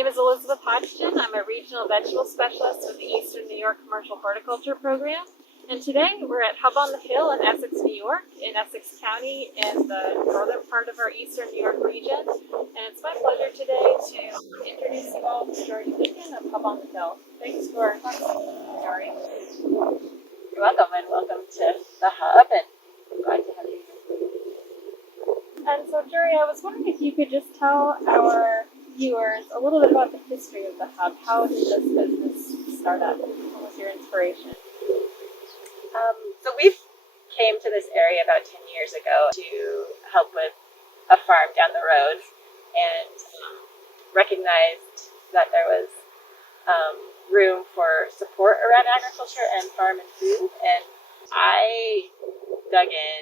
name is Elizabeth Hodgson. I'm a regional vegetable specialist with the Eastern New York Commercial Horticulture Program. And today we're at Hub on the Hill in Essex, New York, in Essex County in the northern part of our Eastern New York region. And it's my pleasure today to introduce you all to Jori Weikin of Hub on the Hill. Thanks for coming, Jori. You're welcome, and welcome to the Hub, and I'm glad to have you here. And so, Jori, I was wondering if you could just tell our viewers a little bit about the history of the Hub. How did this business start up? What was your inspiration? So we came to this area about 10 years ago to help with a farm down the road, and recognized that there was room for support around agriculture and farm and food. And I dug in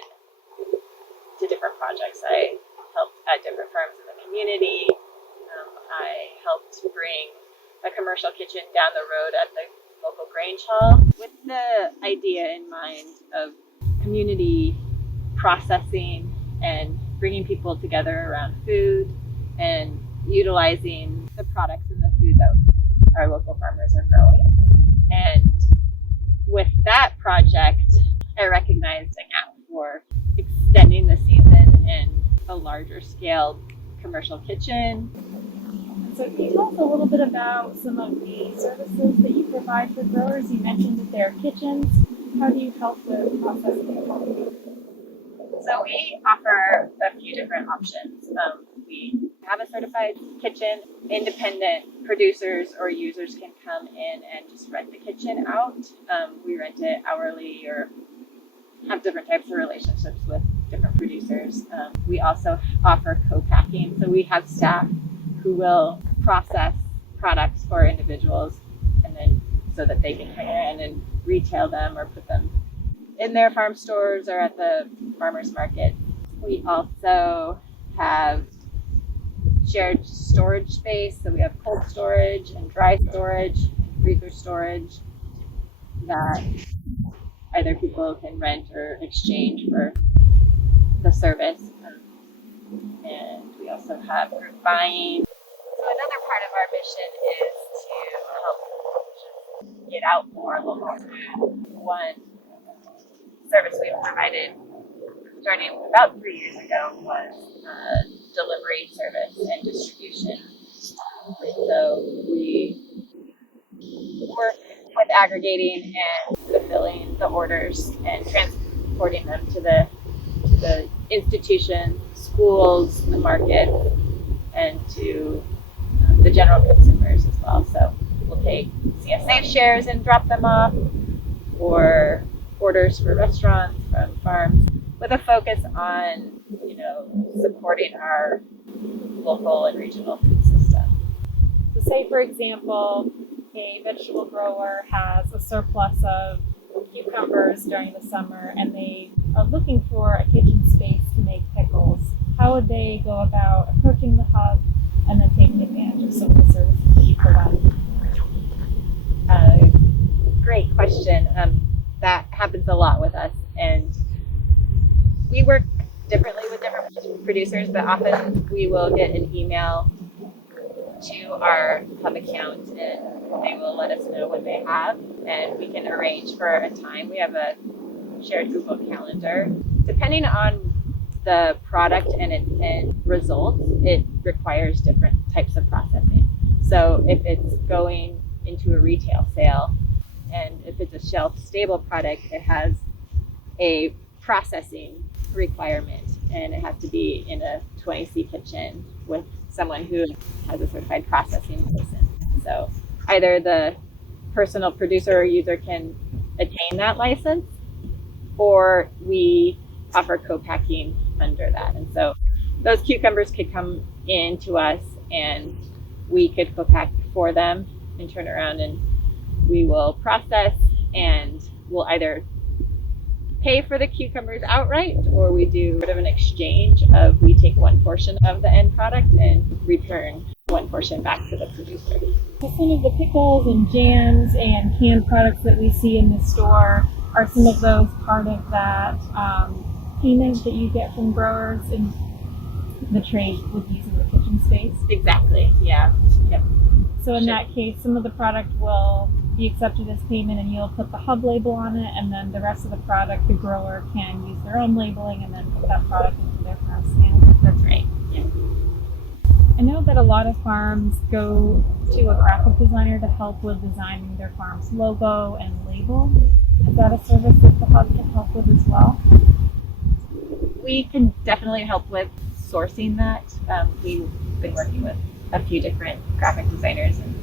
to different projects. I helped at different farms in the community. I helped bring a commercial kitchen down the road at the local Grange Hall with the idea in mind of community processing and bringing people together around food and utilizing the products and the food that our local farmers are growing. And with that project, I recognized a gap for extending the season in a larger scale commercial kitchen. So can you tell us a little bit about some of the services that you provide for growers? You mentioned that there are kitchens. How do you help with processing? So we offer a few different options. We have a certified kitchen. Independent producers or users can come in and just rent the kitchen out. We rent it hourly or have different types of relationships with different producers. We also offer co-packing. So we have staff who will process products for individuals, and then so that they can bring it in and retail them or put them in their farm stores or at the farmers market. We also have shared storage space, so we have cold storage and dry storage, freezer storage that either people can rent or exchange for the service. And we also have group buying. So another part of our mission is to help just get out more local food. One service we've provided starting about 3 years ago was delivery service and distribution. So we work with aggregating and fulfilling the orders and transporting them to the institutions, schools, the market, and to the general consumers as well. So we'll take CSA shares and drop them off, or orders for restaurants from farms, with a focus on, supporting our local and regional food system. So say, for example, a vegetable grower has a surplus of cucumbers during the summer and they are looking for a kitchen space to make pickles. How would they go about approaching the Hub and then taking advantage of some of the services that you provide? Great question. That happens a lot with us, and we work differently with different producers, but often we will get an email to our Hub account and they will let us know what they have, and we can arrange for a time. We have a shared Google Calendar. Depending on the product and its end result, it requires different types of processing. So if it's going into a retail sale, and if it's a shelf-stable product, it has a processing requirement, and it has to be in a 20C kitchen with someone who has a certified processing license. So either the personal producer or user can attain that license, or we offer co-packing under that. And so those cucumbers could come in to us and we could co-pack for them and turn around, and we will process, and we'll either pay for the cucumbers outright, or we do sort of an exchange of, we take one portion of the end product and return one portion back to the producer. So some of the pickles and jams and canned products that we see in the store, are some of those part of that payment that you get from growers and the trade with using the kitchen space? Exactly, yeah. Yep. So in that case, some of the product will be accepted as payment and you'll put the Hub label on it, and then the rest of the product, the grower can use their own labeling and then put that product into their farm stand. That's right. Yeah. I know that a lot of farms go to a graphic designer to help with designing their farm's logo and label. Is that a service that the Hub can help with as well? We can definitely help with sourcing that. We've been working with a few different graphic designers and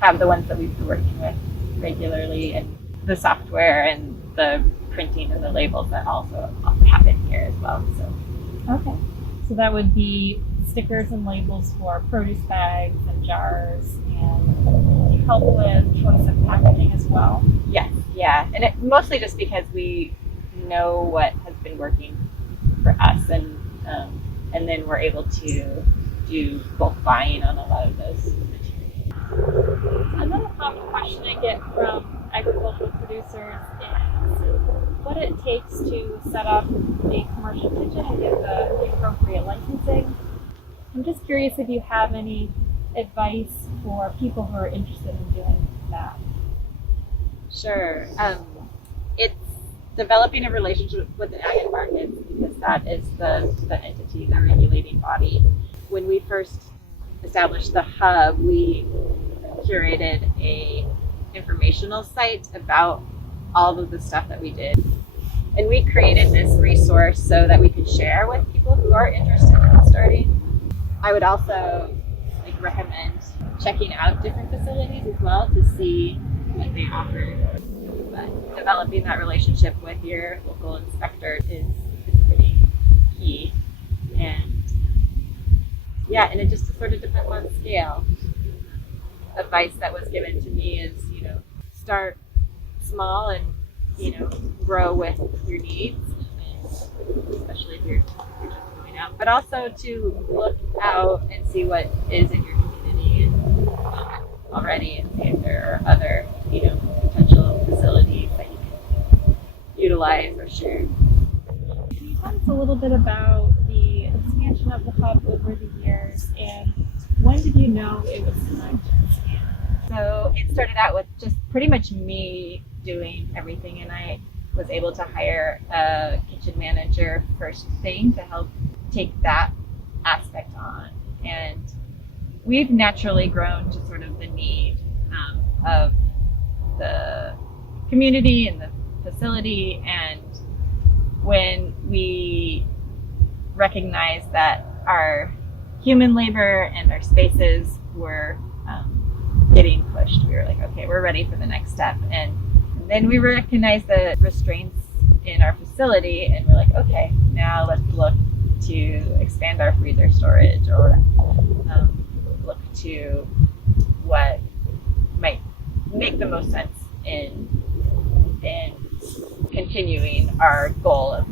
have the ones that we've been working with regularly, and the software and the printing and the labels that also happen here as well. Okay. So that would be stickers and labels for produce bags and jars, and help with choice of packaging as well. Yes, yeah, and it mostly just because we know what has been working for us, and then we're able to do bulk buying on a lot of those materials. Another common question I get from agricultural producers is what it takes to set up a commercial kitchen and get the appropriate licensing. I'm just curious if you have any advice for people who are interested in doing that. Sure. It's developing a relationship with the ag and markets, because that is the entity, the regulating body. When we first established the Hub, we curated a informational site about all of the stuff that we did. And we created this resource so that we could share with people who are interested in starting. I would also recommend checking out different facilities as well to see what they offer. But developing that relationship with your local inspector is pretty key. And yeah, and it just sort of depends on scale. Advice that was given to me is, start small and, grow with your needs, and especially if you're just going out. But also to look out and see what is in your community and, already, and see if there are other, potential facilities that you can utilize or share. Can you tell us a little bit about the expansion of the Hub over the years, and when did you know it was time to expand? So it started out with just pretty much me doing everything, and I was able to hire a kitchen manager first thing to help take that aspect on. And we've naturally grown to sort of the need of the community and the facility. And when we recognized that our human labor and our spaces were getting pushed, we were like, okay, we're ready for the next step. And then we recognized the restraints in our facility, and we're like, okay, now let's look to expand our freezer storage, or look to what might make the most sense in continuing our goal of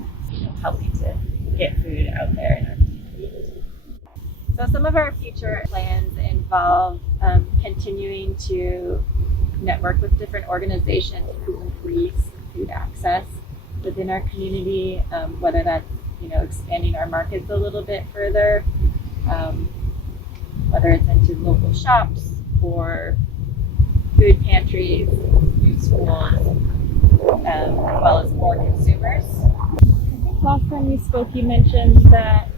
helping to get food out there in our community. So some of our future plans involve continuing to network with different organizations who increase food access within our community, whether that's expanding our markets a little bit further, whether it's into local shops or food pantries, new schools, as well as more consumers. I think last time you spoke, you mentioned that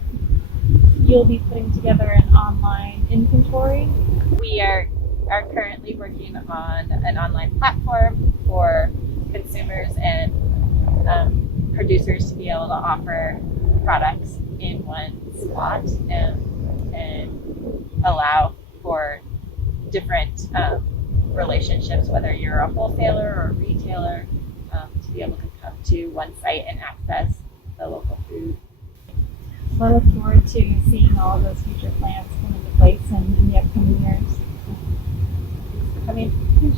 you'll be putting together an online inventory. We are currently working on an online platform for consumers and producers to be able to offer products in one spot, and allow for different relationships, whether you're a wholesaler or a retailer, to be able to come to one site and access the local food. So I look forward to seeing all of those future plans come into place in the upcoming years.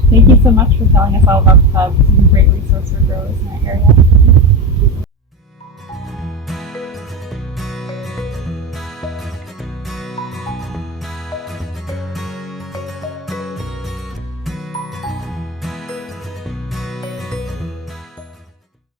Thank you so much for telling us all about the Hub.